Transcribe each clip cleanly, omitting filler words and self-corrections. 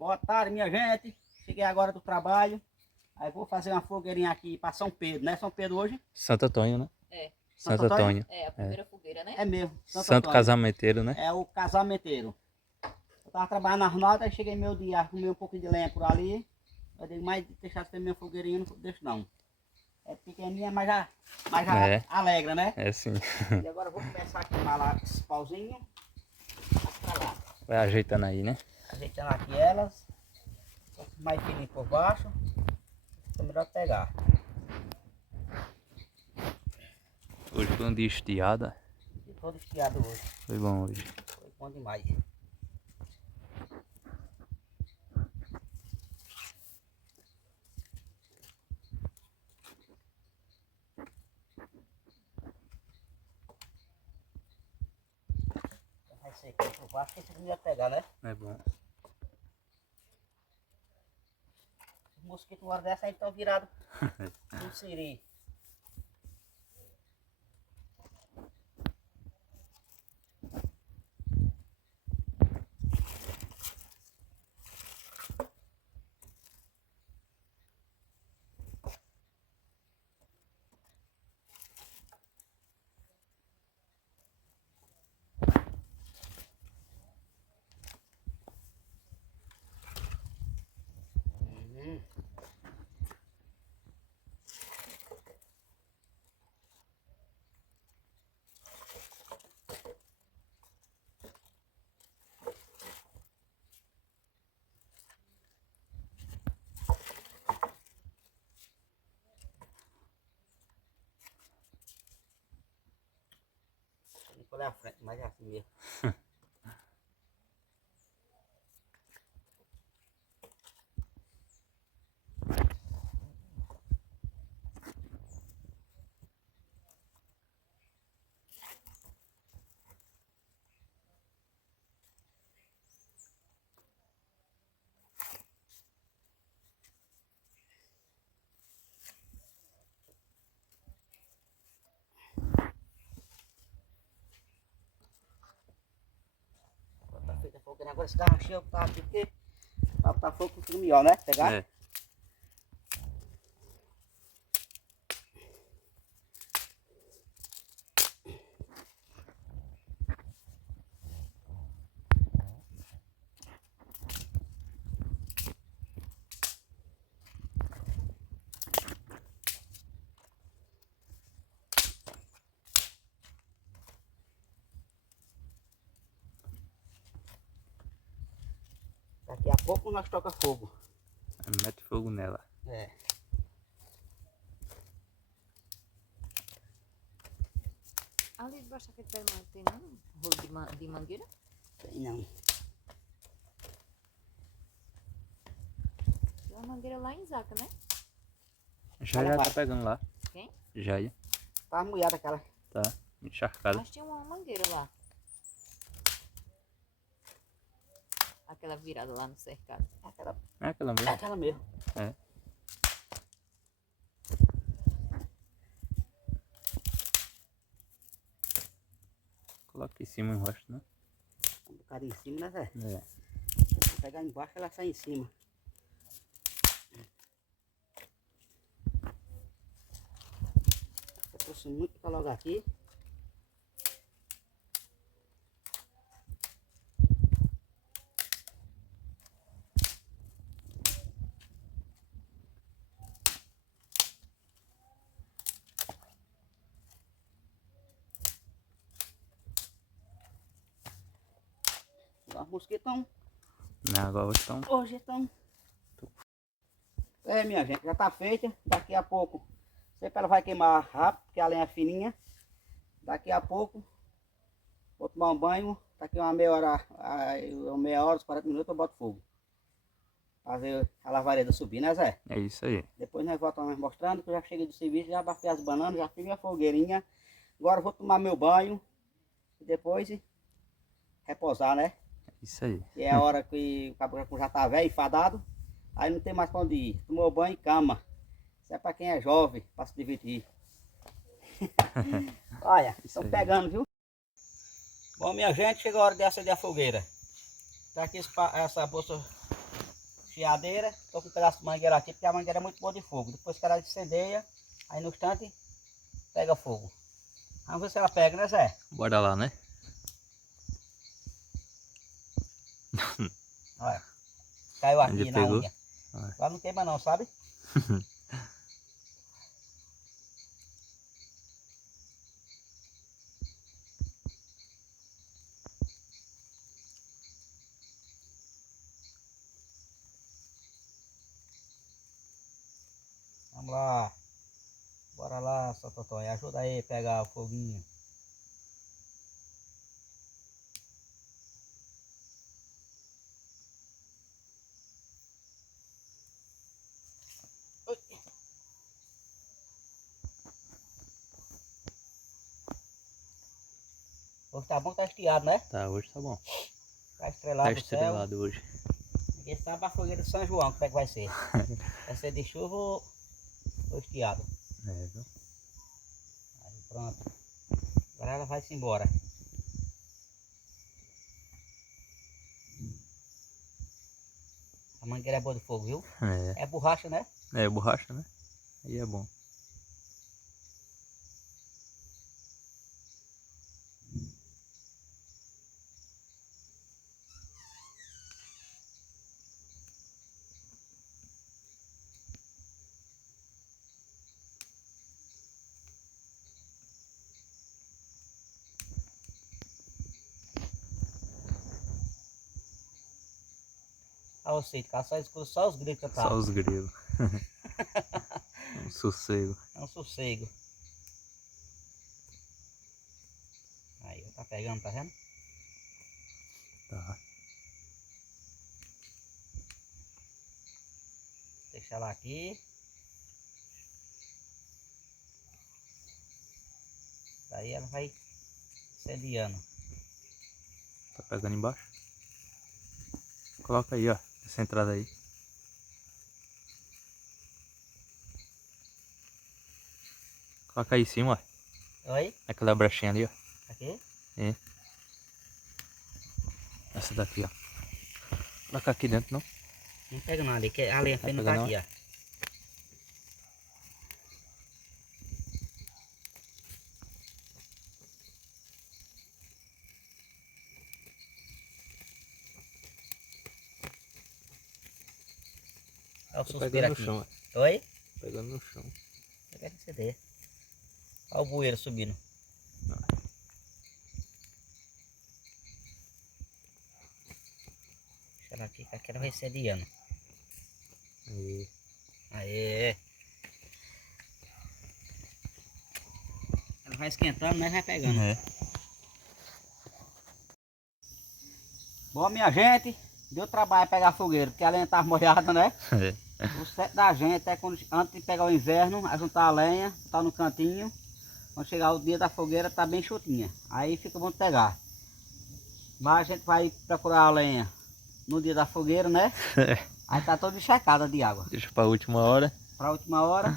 Boa tarde, minha gente. Cheguei agora do trabalho. Aí vou fazer uma fogueirinha aqui para São Pedro, né? São Pedro hoje? Santo Antônio, né? É. Santo Antônio. É a primeira fogueira, né? É mesmo. Santo Antônio. Casamenteiro, né? É o casamenteiro. Eu tava trabalhando nas notas, aí cheguei meio dia, arrumei um pouquinho de lenha por ali. Eu digo, mas deixar de ter minha fogueirinha, não deixo não. É pequenininha, mas já É. alegra, né? É sim. E agora eu vou começar a queimar lá esse pauzinho. Pra lá. Vai ajeitando aí, né? Ajeitando aqui elas. Mais fininho por baixo. É melhor pegar. Hoje foi um dia estiado. E todo estiado hoje. Foi bom hoje. Foi bom demais. Vai ser aqui por baixo, que esse não ia pegar, né? É bom. Os mosquitos uma hora dessa aí estão virados no siri. Vou olhar a frente, mas é assim mesmo. Tá feita a fogueira. Agora esse carro cheio tá aqui porque pra botar fogo fica melhor, né? Pegar? É. Daqui a pouco nós toca fogo. Mete fogo nela. É. Ali debaixo daquele pé não tem não? Rolo de mangueira? Tem não. Tem uma mangueira lá em Zaca, né? Já tá pegando lá. Quem? Já. Tá molhada aquela. Tá. Encharcada. Mas tinha uma mangueira lá. Aquela virada lá no cercado. Aquela, É aquela é mesmo. aquela mesmo. É. Coloca em cima o rosto, né? Um bocado em cima, né, Zé? É. Se pegar embaixo, ela sai em cima. Eu trouxe muito pra logo aqui. Os mosquitos estão. Na água hoje estão. Hoje estão. É, minha gente, já tá feita. Daqui a pouco. Sempre ela vai queimar rápido, porque a lenha é fininha. Daqui a pouco. Vou tomar um banho. Daqui uma meia hora, uns 40 minutos eu boto fogo. Fazer a lavareda subir, né, Zé? É isso aí. Depois nós voltamos mostrando que eu já cheguei do serviço, já bati as bananas, já fiz minha fogueirinha. Agora eu vou tomar meu banho. E depois reposar, né? É isso aí. Que é a hora que o caboclo já tá velho, enfadado. Aí não tem mais pra onde ir. Tomou banho e cama. Isso é pra quem é jovem, pra se divertir. Olha, estão pegando, viu? Bom, minha gente, chegou a hora de acender a fogueira. Tá aqui essa bolsa chiadeira. Tô com um pedaço de mangueira aqui, porque a mangueira é muito boa de fogo. Depois que ela incendeia, aí no instante pega fogo. Vamos ver se ela pega, né, Zé? Bora lá, né? Olha, caiu aqui Onde na pegou? unha. Olha. Lá não queima não, sabe? Vamos lá. Bora lá, seu Totonho. Ajuda aí a pegar o foguinho. Hoje tá bom, tá estiado, né? Tá, hoje tá bom. Tá Tá estrelado o céu. estrelado hoje. Ninguém sabe a fogueira de São João, como é que vai ser. Vai ser de chuva ou estiado. É, viu? Aí pronto. Agora ela vai-se embora. A mangueira é boa de fogo, viu? É borracha, né? É borracha, né? Aí é bom. Ah, eu sei, cara, só escuta só os gritos que eu Só tava. os grilos. Um sossego. É um sossego. Aí, tá pegando, tá vendo? Tá. Deixa ela aqui. Daí ela vai incendiando. Tá pegando embaixo? Coloca aí, ó. Essa entrada aí. Coloca aí em cima, ó. Oi? Aquela brechinha ali, ó. Aqui? É. Essa daqui, ó. Coloca aqui dentro, não? Não pega não ali, que a lenha Vai não pegar tá não, aqui, ó. Olha o Tá suspiro pegando no aqui. chão, ó. Oi? Pegando no chão. Pega esse CD. Olha o bueiro subindo. Deixa ela aqui, que ela vai incendiando. Aí. Aê. Ela vai esquentando, né? Vai pegando. É. Bom, minha gente, deu trabalho pegar fogueiro, porque a lenha tava molhada, né? É. O certo da gente é quando, antes de pegar o inverno, a juntar a lenha, botar no cantinho. Quando chegar o dia da fogueira, tá bem chutinha. Aí fica bom de pegar. Mas a gente vai procurar a lenha no dia da fogueira, né? Aí tá toda encharcada de água. Deixa pra última hora. Pra última hora,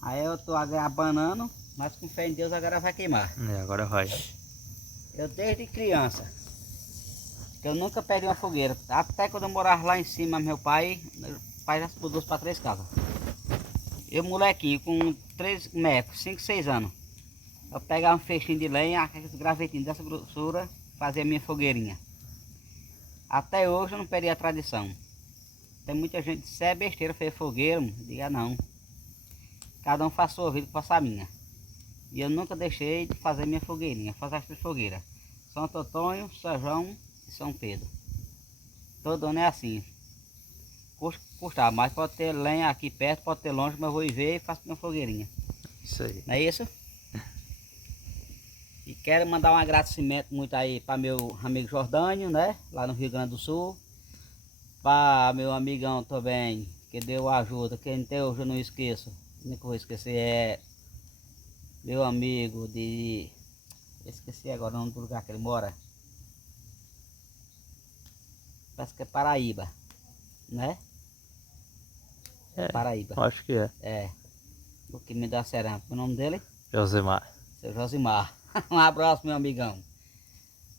aí eu tô abanando, mas com fé em Deus agora vai queimar. É, agora vai. Eu desde criança, eu nunca perdi uma fogueira. Até quando eu morava lá em cima, meu pai já se mudou para 3 casas. Eu molequinho, com 3 metros, 5, 6 anos. Eu pegava um feixinho de lenha, aqueles gravetinhos dessa grossura, fazia minha fogueirinha. Até hoje eu não perdi a tradição. Tem muita gente que diz, é besteira fazer fogueira, diga não. Cada um faz sua vida, faça a minha. E eu nunca deixei de fazer minha fogueirinha, fazer as 3 fogueiras. Santo Antônio, São João e São Pedro. Todo ano é assim. Custa, mas pode ter lenha aqui perto, pode ter longe, mas eu vou ir ver e faço minha fogueirinha. Isso aí. Não é isso? E quero mandar um agradecimento muito aí para meu amigo Jordânio, né? Lá no Rio Grande do Sul. Para meu amigão também, que deu ajuda. Quem até hoje eu não esqueço. Nunca vou esquecer. É meu amigo de... Esqueci agora o nome do lugar que ele mora. Parece que é Paraíba, né? É, Paraíba. acho que é. É. O que me dá cerâmica. O nome dele? Josemar. Seu Josimar. Um abraço, meu amigão.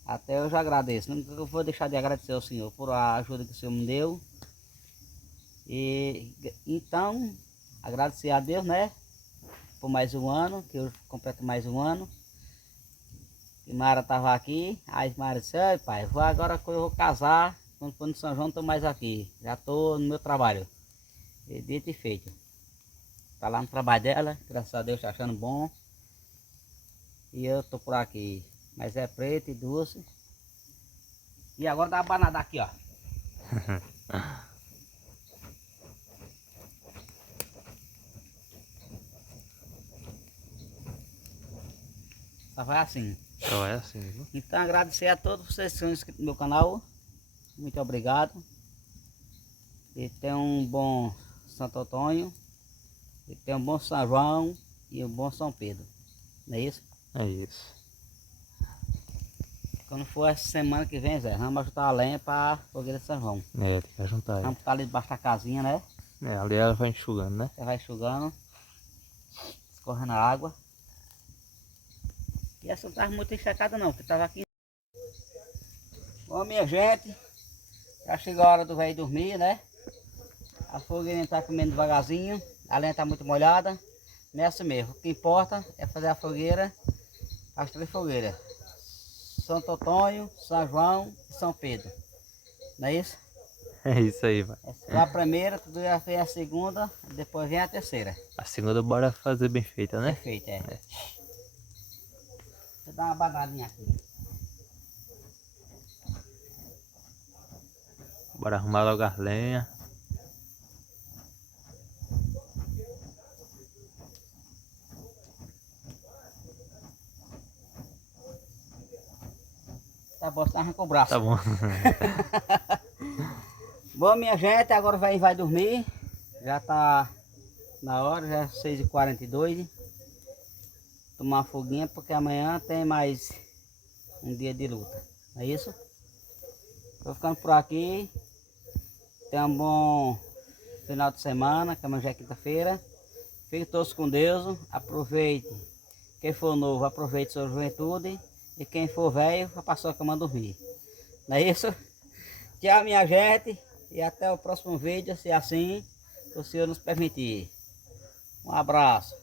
Até eu já agradeço. Nunca vou deixar de agradecer ao senhor por a ajuda que o senhor me deu. E então, agradecer a Deus, né? Por mais um ano, que eu completo mais um ano. E Mara estava aqui, aí Mara disse, ai pai, vou agora que eu vou casar, quando for no São João estou mais aqui, já estou no meu trabalho. E dito e feito. Tá lá no trabalho dela, graças a Deus está achando bom. E eu estou por aqui, mas é preto e doce. E agora dá uma banada aqui, ó. Só vai assim. Só é assim, viu? Então agradecer a todos vocês que são inscritos no meu canal. Muito obrigado. E tenha um bom Santo Antônio. E tenha um bom São João e um bom São Pedro. Não é isso? É isso. Quando for essa semana que vem, Zé, vamos ajudar a lenha para a fogueira de São João. É, tem que juntar aí. Vamos ficar ali debaixo da casinha, né? É, ali ela vai enxugando, né? Você vai enxugando, escorrendo a água. E essa não estava muito encharcada não, porque estava aqui. Bom, minha gente, já chegou a hora do velho dormir, né? A fogueira está comendo devagarzinho, a lenha está muito molhada. Nessa mesmo, o que importa é fazer a fogueira, as 3 fogueiras. Santo Antônio, São João e São Pedro. Não é isso? É isso aí, vai. Essa foi a primeira, tudo já vem a segunda, depois vem a terceira. A segunda bora fazer bem feita, né? Perfeito, é. É. Deixa eu dar uma badadinha aqui. Bora arrumar logo as lenhas. Tá bom, você arranca o braço. Tá bom. Bom, minha gente, agora o velho vai dormir. Já tá na hora, já é 6h42. Tomar uma foguinha porque amanhã tem mais um dia de luta. Não é isso? Tô ficando por aqui. Tenha um bom final de semana, que amanhã já é quinta-feira. Fiquem todos com Deus. Aproveite. Quem for novo, aproveite sua juventude. E quem for velho, vai passar a cama dormir. Não é isso? Tchau, minha gente. E até o próximo vídeo, se assim o Senhor nos permitir. Um abraço.